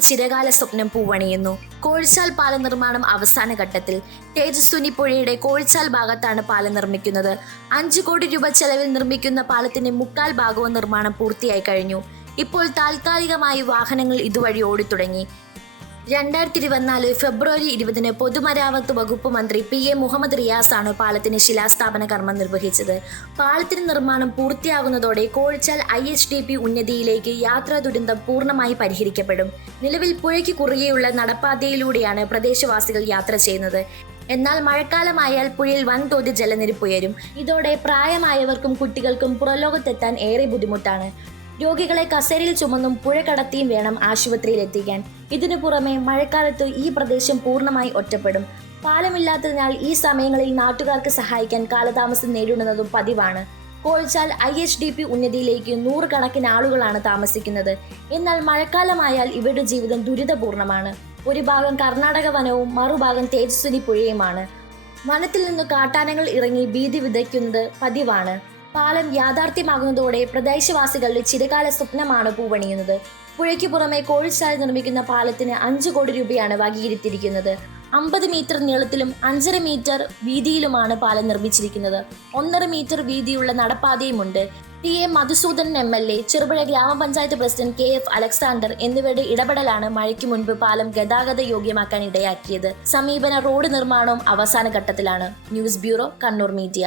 ചിരകാല സ്വപ്നം പൂവണിയുന്നു. കോഴിച്ചാൽ പാല നിർമ്മാണം അവസാന ഘട്ടത്തിൽ. തേജസ്വിനി പുഴയുടെ കോഴിച്ചാൽ ഭാഗത്താണ് പാലം നിർമ്മിക്കുന്നത്. അഞ്ചു കോടി രൂപ ചെലവിൽ നിർമ്മിക്കുന്ന പാലത്തിന്റെ മുക്കാൽ ഭാഗവും നിർമ്മാണം പൂർത്തിയായി കഴിഞ്ഞു. ഇപ്പോൾ താൽക്കാലികമായി വാഹനങ്ങൾ ഇതുവഴി ഓടിത്തുടങ്ങി. രണ്ടായിരത്തി ഇരുപത്തിനാല് ഫെബ്രുവരി ഇരുപതിന് പൊതുമരാമത്ത് വകുപ്പ് മന്ത്രി പി എ മുഹമ്മദ് റിയാസ് ആണ് പാലത്തിന് ശിലാസ്ഥാപന കർമ്മം നിർവഹിച്ചത്. പാലത്തിന് നിർമ്മാണം പൂർത്തിയാകുന്നതോടെ Kozhichal I H D P ഉന്നതിയിലേക്ക് യാത്രാ ദുരന്തം പൂർണമായി പരിഹരിക്കപ്പെടും. നിലവിൽ പുഴയ്ക്ക് കുറുകെയുള്ള നടപ്പാതയിലൂടെയാണ് പ്രദേശവാസികൾ യാത്ര ചെയ്യുന്നത്. എന്നാൽ മഴക്കാലമായാൽ പുഴയിൽ വൻതോതിൽ ജലനിരപ്പ് ഉയരും. ഇതോടെ പ്രായമായവർക്കും കുട്ടികൾക്കും പുറലോകത്തെത്താൻ ഏറെ ബുദ്ധിമുട്ടാണ്. രോഗികളെ കസേരയിൽ ചുമന്നും പുഴ കടത്തിയും വേണം ആശുപത്രിയിൽ എത്തിക്കാൻ ഇതിനു പുറമെ മഴക്കാലത്ത് ഈ പ്രദേശം പൂർണമായി ഒറ്റപ്പെടും. പാലമില്ലാത്തതിനാൽ ഈ സമയങ്ങളിൽ നാട്ടുകാർക്ക് സഹായിക്കാൻ കാലതാമസം നേരിടുന്നതും പതിവാണ്. Kozhichal I H D P ഉന്നതിയിലേക്ക് നൂറുകണക്കിന് ആളുകളാണ് താമസിക്കുന്നത്. എന്നാൽ മഴക്കാലമായാൽ ഇവരുടെ ജീവിതം ദുരിതപൂർണമാണ്. ഒരു ഭാഗം കർണാടക വനവും മറുഭാഗം തേജസ്വിനി പുഴയുമാണ്. വനത്തിൽ നിന്ന് കാട്ടാനങ്ങൾ ഇറങ്ങി ഭീതി വിതയ്ക്കുന്നത് പതിവാണ്. പാലം യാഥാർത്ഥ്യമാകുന്നതോടെ പ്രദേശവാസികളുടെ ചിരകാല സ്വപ്നമാണ് പൂവണിയുന്നത്. പുഴയ്ക്ക് പുറമെ കോഴിച്ചാൽ നിർമ്മിക്കുന്ന പാലത്തിന് അഞ്ചു കോടി രൂപയാണ് വകയിരുത്തിയിരിക്കുന്നത്. അമ്പത് മീറ്റർ നീളത്തിലും അഞ്ചര മീറ്റർ വീതിയിലുമാണ് പാലം നിർമ്മിച്ചിരിക്കുന്നത്. ഒന്നര മീറ്റർ വീതിയുള്ള നടപ്പാതയുമുണ്ട്. P A Madhusoodanan M L A Cherupuzha ഗ്രാമപഞ്ചായത്ത് പ്രസിഡന്റ് കെ എഫ് അലക്സാണ്ടർ എന്നിവരുടെ ഇടപെടലാണ് മഴയ്ക്ക് മുൻപ് പാലം ഗതാഗത യോഗ്യമാക്കാൻ ഇടയാക്കിയത്. സമീപന റോഡ് നിർമ്മാണവും അവസാന ഘട്ടത്തിലാണ്. News bureau Kannur media.